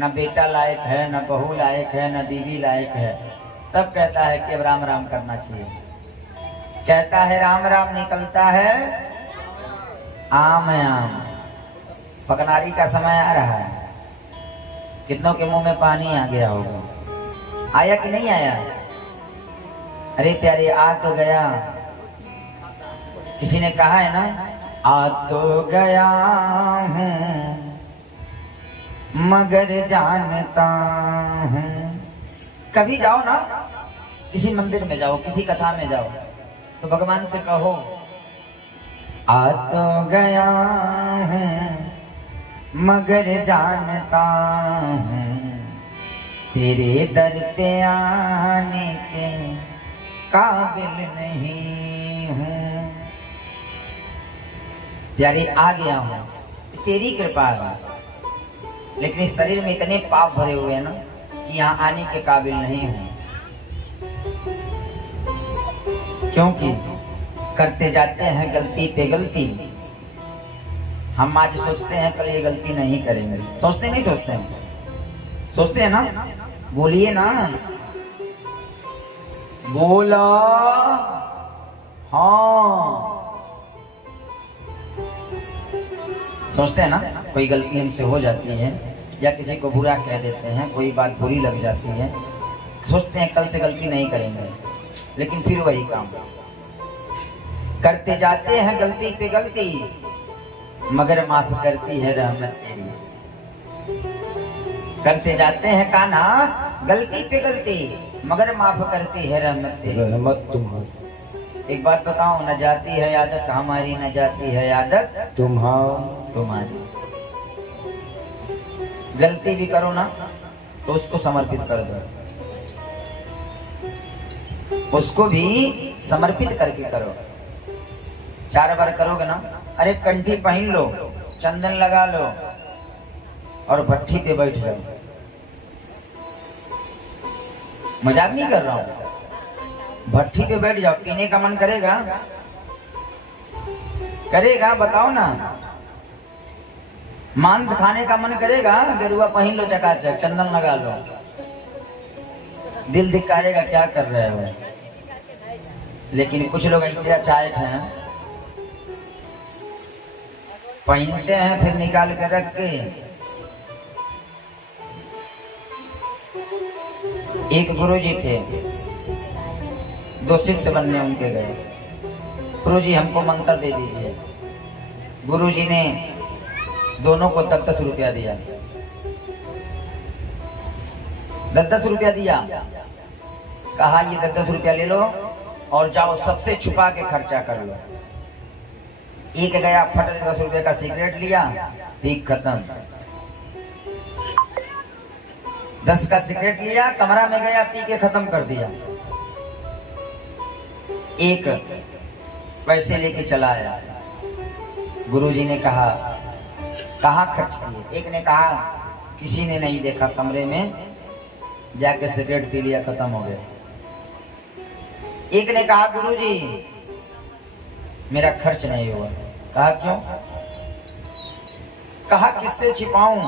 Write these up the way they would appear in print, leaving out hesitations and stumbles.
न बेटा लायक है, न बहू लायक है, न बीवी लायक है, तब कहता है कि अब राम राम करना चाहिए। कहता है राम राम, निकलता है आम आम। पकनारी का समय आ रहा है, कितनों के मुंह में पानी आ गया होगा। आया कि नहीं आया? अरे प्यारे, आ तो गया। किसी ने कहा है ना, आ तो गया हूँ मगर जानता हूँ। कभी जाओ ना, किसी मंदिर में जाओ, किसी कथा में जाओ, तो भगवान से कहो आ तो गया हूँ मगर जानता हूँ तेरे दर पे आने के काबिल नहीं हूँ। प्यारे, आ गया हूँ, तेरी कृपा है, लेकिन इस शरीर में इतने पाप भरे हुए हैं ना कि यहाँ आने के काबिल नहीं हूँ। क्योंकि करते जाते हैं गलती पे गलती। हम आज सोचते हैं कल ये गलती नहीं करेंगे। सोचते नहीं सोचते हैं? सोचते हैं ना? बोलिए ना, बोला हाँ। सोचते हैं ना, कोई गलती हमसे हो जाती है या किसी को बुरा कह देते हैं, कोई बात बुरी लग जाती है, सोचते हैं कल से गलती नहीं करेंगे, लेकिन फिर वही काम करते जाते हैं गलती पे गलती, मगर माफ करती है रहमत तेरी। करते जाते हैं कान्हा गलती पे गलती, मगर माफ करती है रहमत तेरी। रहमत तुम्हारी। एक बात बताऊं, न जाती है आदत हमारी, न जाती है आदत तुम्हारी। गलती भी करो ना तो उसको समर्पित कर दो, उसको भी समर्पित करके करो। 4 बार करोगे ना, अरे कंठी पहन लो, चंदन लगा लो और भट्ठी पे बैठ जाओ। मजाक नहीं कर रहा हूं, भट्ठी पे बैठ जाओ। पीने का मन करेगा? करेगा? बताओ ना। मांस खाने का मन करेगा? गेरुआ पहन लो, चकाचक चंदन लगा लो। दिल धिक्कारेगा, क्या कर रहे हो। लेकिन कुछ लोग ऐसे अचायट हैं, पहनते हैं फिर निकाल के रख के। एक गुरुजी थे, 2 शिष्य बनने उनके गए। गुरुजी हमको मंत्र दे दीजिए। गुरुजी ने दोनों को 10-10 रुपया दिया। 10-10 रुपया दिया, कहा ये 10-10 रुपया ले लो और जाओ सबसे छुपा के खर्चा कर लो। एक गया, फट 10 रुपये का सिगरेट लिया, पी खत्म। 10 का सिगरेट लिया, कमरा में गया, पी के खत्म कर दिया। एक पैसे लेके चला आया। गुरुजी ने कहा कहाँ खर्च किए? एक ने कहा किसी ने नहीं देखा, कमरे में जाके सिगरेट पी लिया, खत्म हो गया। एक ने कहा गुरुजी मेरा खर्च नहीं हुआ। कहा क्यों? कहा किससे छिपाऊं?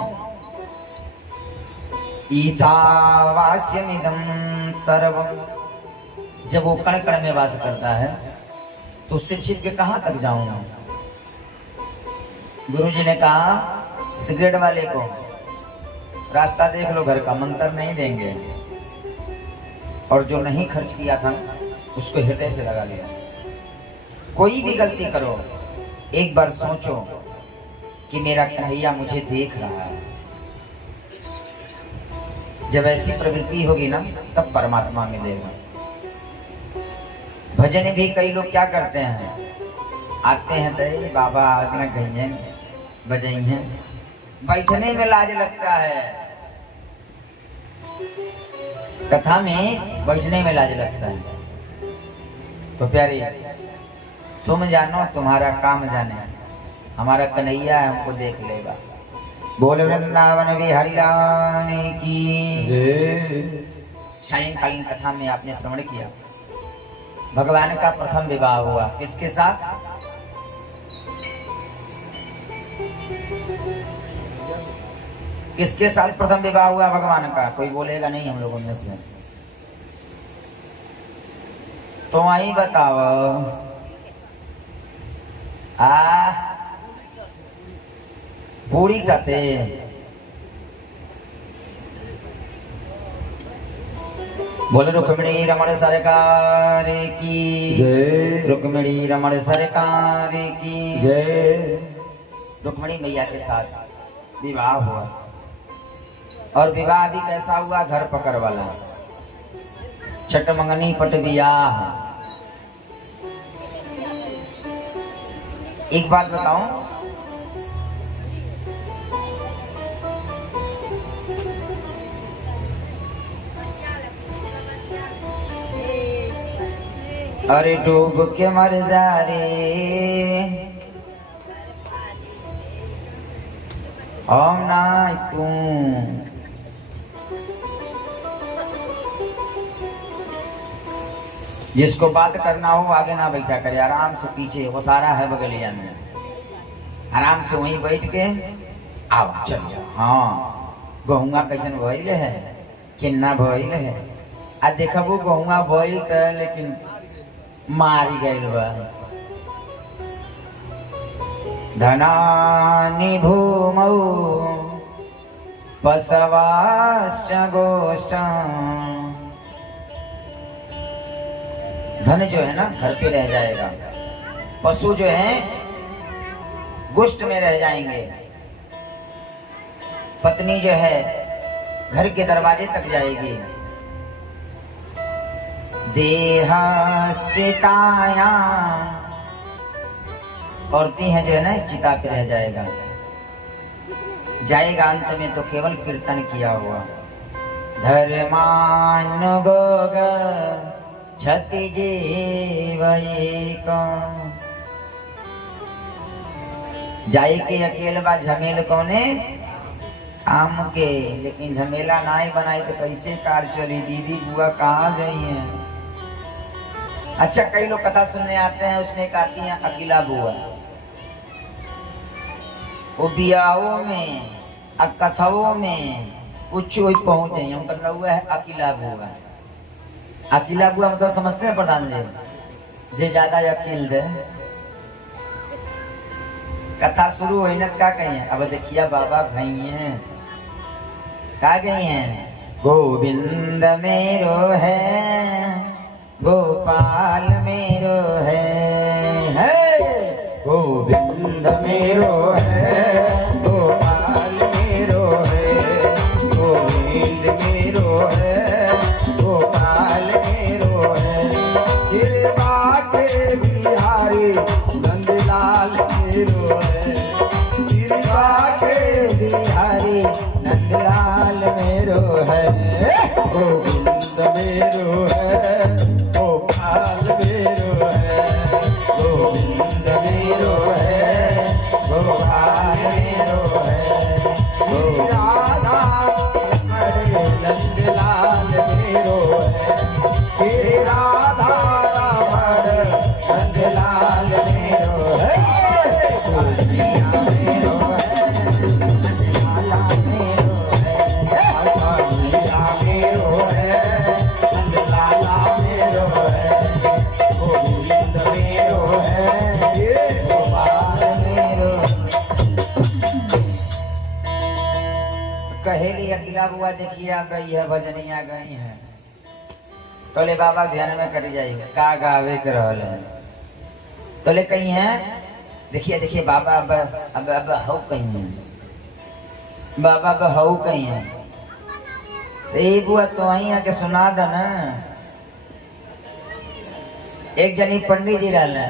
ईशावास्यमिदं सर्वं। जब वो कण कण में वास करता है तो उससे छिप के कहां तक जाऊंगा। गुरुजी ने कहा सिगरेट वाले को रास्ता देख लो, घर का मंत्र नहीं देंगे। और जो नहीं खर्च किया था उसको हृदय से लगा लिया। कोई भी गलती करो, एक बार सोचो कि मेरा कन्हैया मुझे देख रहा है। जब ऐसी प्रवृत्ति होगी ना, तब परमात्मा मिलेगा। भजन भी कई लोग क्या करते हैं, आते हैं तो बाबा आगना गई हैं, बजाई हैं, बैठने में लाज लगता है। कथा में बैठने में लाज लगता है। तो प्यारे, तुम जानो तुम्हारा काम जाने, हमारा कन्हैया हमको देख लेगा। बोल वृंदावन बिहारी लाल की जय। सायंकालीन कथा में आपने श्रवण किया, भगवान का प्रथम विवाह हुआ किसके साथ? किसके साथ प्रथम विवाह हुआ भगवान का? कोई बोलेगा नहीं हम लोगों में से। तो वही बताओ। पूरी साथे बोले रुक्मिणी रमण सरकार की जय। रुक्मिणी रमण सरकार की जय। रुक्मिणी मैया के साथ विवाह हुआ और विवाह भी कैसा हुआ? घर पकड़ वाला, छठ मंगनी पट विवाह। एक बात बताऊं, अरे डूब के मर जा रे हम ना तू। जिसको बात करना हो आगे ना बैठा करे, आराम से पीछे, वो सारा है बगलिया में, आराम से वहीं बैठ के आओ चल जाओ। हाँ गहुआ कैसन भइल है, किन्ना भइल है। आ देखबो गहुआ भइल त लेकिन मारी गइल बा। धनानि भूमौ पशवाश्च गोष्ठम्। धन जो है ना घर पे रह जाएगा, पशु जो है गोष्ठ में रह जाएंगे, पत्नी जो है घर के दरवाजे तक जाएगी। देहश्चिताया औरती है जो है ना चिता पे रह जाएगा। जाएगा अंत में तो केवल कीर्तन किया हुआ। धर्मानुगोग छति जीव जाए के अकेले बा झमेल कोने काम के, लेकिन झमेला ना ही बनाई तो कैसे कार चली। दीदी बुआ कहाँ जाइए? अच्छा कई लोग कथा सुनने आते हैं, उसमें एक आती है अकेला बुआ। वो बियाहों में कथाओं में कुछ पहुंच जाइए, उनका हुआ है अकेला बुआ। अकेला बुआ मतलब समझते हैं प्रधान जी, जे ज्यादा अकेल दे। कथा शुरू हुई न क्या कही है? अब देखिए बाबा भाई हैं क्या गई हैं? गोविंद मेरो है, गोपाल मेरो है, गोविंद मेरो है, गोपाल मेरो है, गोविंद मेरो है, गोपाल मेरो है। शिवा के बिहारी नंदलाल मेरो है, शिवा के बिहारी नंदलाल मेरो है। गोविंद मेरो है, गोपाल मेरो है, गोविंद मेरो है, गोपाल मेरो है। श्री राधा नंदलाल मेरो है, श्री राधा रमण नंदलाल मेरो है। गोपिया मेरो है, नंदलाला मेरो है, गोपिया मेरो है, नंदलाला मेरो है, गोविंद मेरो है, गोपाल मेरो। कहेली अकेला बुआ देखिए आ गई है, भजनिया गई है। तोले बाबा ध्यान में कर जाइए का गावे के रहल है। तोले कहीं है देखिए देखिए बाबा अब हऊ कहीं है, बाबा अब हऊ कहीं है। ए बुआ तो वहीं आके सुना द ना। एक जनी पंडित जी रहना,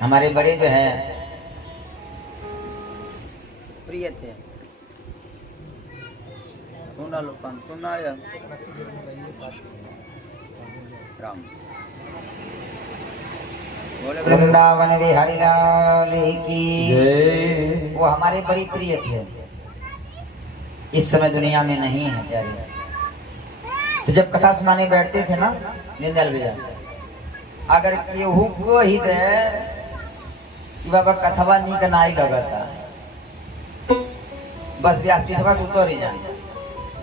हमारे बड़े जो है प्रिय थे। सुना लो कान सुना राम बोले वृंदावन बिहारी लाल की जय। वो हमारे बड़ी प्रिय थे, इस समय दुनिया में नहीं है प्यारे। तो जब कथा सुनाने बैठते थे ना दीनदयाल भैया, अगर केहू को ही दे कि बाबा कथवा नीक नाई लगता बस व्यास पीछे बस उतर ही जाए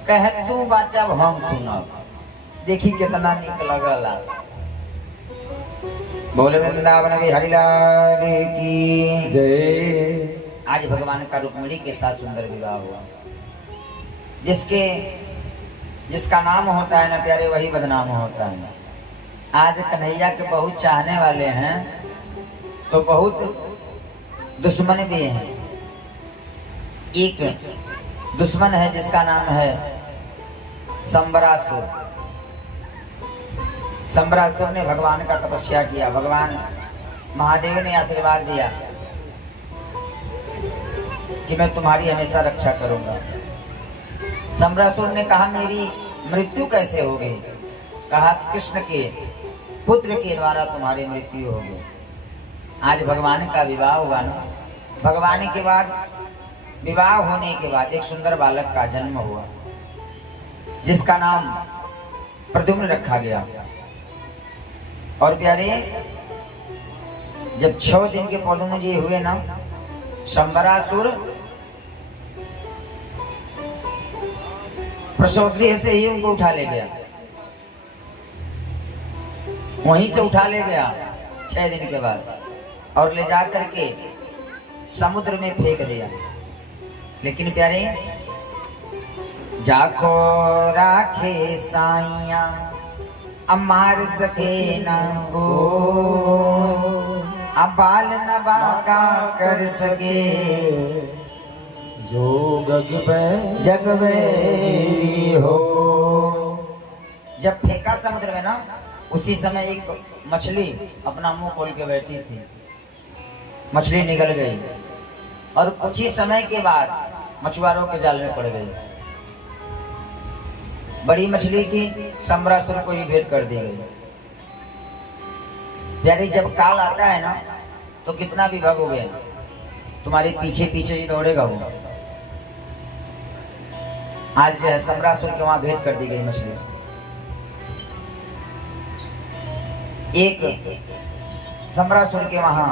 कह तू बाचा हम सुनब देखी कितना निक लगला। बोले वृंदावन बिहारी लाल की जय। आज भगवान का रुक्मिणी के साथ सुंदर विवाह हुआ। जिसका नाम होता है ना प्यारे वही बदनाम होता है। आज कन्हैया के बहुत चाहने वाले हैं तो बहुत दुश्मन भी हैं। एक दुश्मन है जिसका नाम है संबरासुर। संबरासुर ने भगवान का तपस्या किया। भगवान महादेव ने आशीर्वाद दिया कि मैं तुम्हारी हमेशा रक्षा करूंगा। संबरासुर ने कहा मेरी मृत्यु कैसे होगी? कहा कृष्ण के पुत्र के द्वारा तुम्हारी मृत्यु होगी। आज भगवान का विवाह हुआ ना। भगवान के बाद विवाह होने के बाद एक सुंदर बालक का जन्म हुआ जिसका नाम प्रद्युम्न रखा गया। और प्यारे जब 6 दिन के प्रद्युम्न जी हुए ना, संबरासुर प्रसव गृह से ही उनको उठा ले गया। वहीं से उठा ले गया 6 दिन के बाद और ले जा करके समुद्र में फेंक दिया। लेकिन प्यारे जाको राखे साइया अमार सके न हो, अबाल नबा का कर सके जो जग में हो। जब फेंका समुद्र में ना, उसी समय एक मछली अपना मुंह खोल के बैठी थी। मछली निकल गई और कुछ ही समय के बाद मछुआरों के जाल में पड़ गई। बड़ी मछली थी, संबरासुर को ही भेंट कर दी गई। प्यारी जब काल आता है ना तो कितना भी भगोगे तुम्हारे पीछे पीछे ही दौड़ेगा वो। आज जो है संबरासुर के वहां भेंट कर दी गई मछली। एक संबरासुर के वहां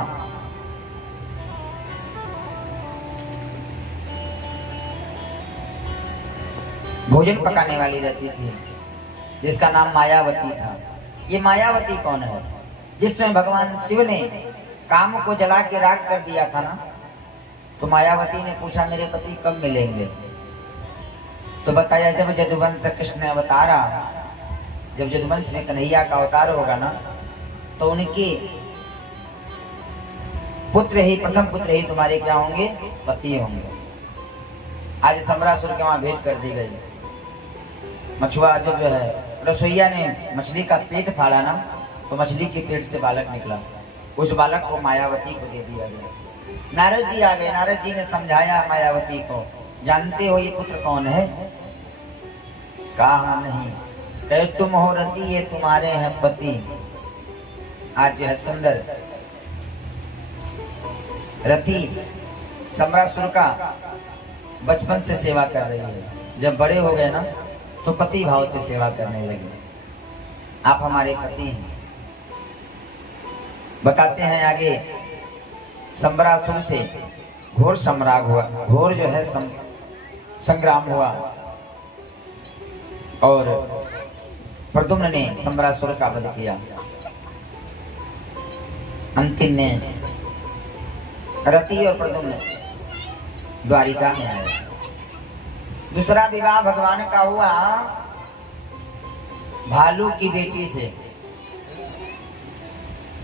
भोजन पकाने वाली रहती थी जिसका नाम मायावती था। ये मायावती कौन है? जिसमें भगवान शिव ने काम को जला के राख कर दिया था ना, तो मायावती ने पूछा मेरे पति कब मिलेंगे? तो बताया जब यदुवंश कृष्ण अवतारा, जब यदुवंश में कन्हैया का अवतार होगा ना तो उनके पुत्र ही, प्रथम पुत्र ही तुम्हारे क्या होंगे? पति होंगे। आज संबरासुर के वहां भेंट कर दी गई। मछुआ जब जो है रसोईया ने मछली का पेट फाड़ा ना तो मछली के पेट से बालक निकला। उस बालक को मायावती को दे दिया गया। नारद जी आ गए। नारद जी ने समझाया मायावती को, जानते हो ये पुत्र कौन है? कहा नहीं। कहे तुम हो रति, ये तुम्हारे हैं पति। आज जो है सुंदर रति संबरासुर का बचपन से सेवा कर रही है। जब बड़े हो गए ना तो पति भाव से सेवा करने लगे। आप हमारे पति हैं। बताते हैं आगे संबरासुर से घोर सम्राग हुआ, घोर जो है संग्राम हुआ और प्रद्युम्न ने संबरासुर का वध किया। अंतिम में रति और प्रद्युम्न द्वारिका में आए। दूसरा विवाह भगवान का हुआ भालू की बेटी से।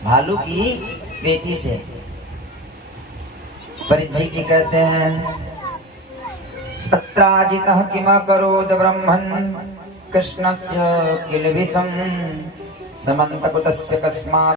भालू की बेटी से परीक्षित जी कहते हैं सत्राजितः किम करोद ब्रह्मन् कृष्णस्य किल विषम् समन्तकुतस्य कस्मात्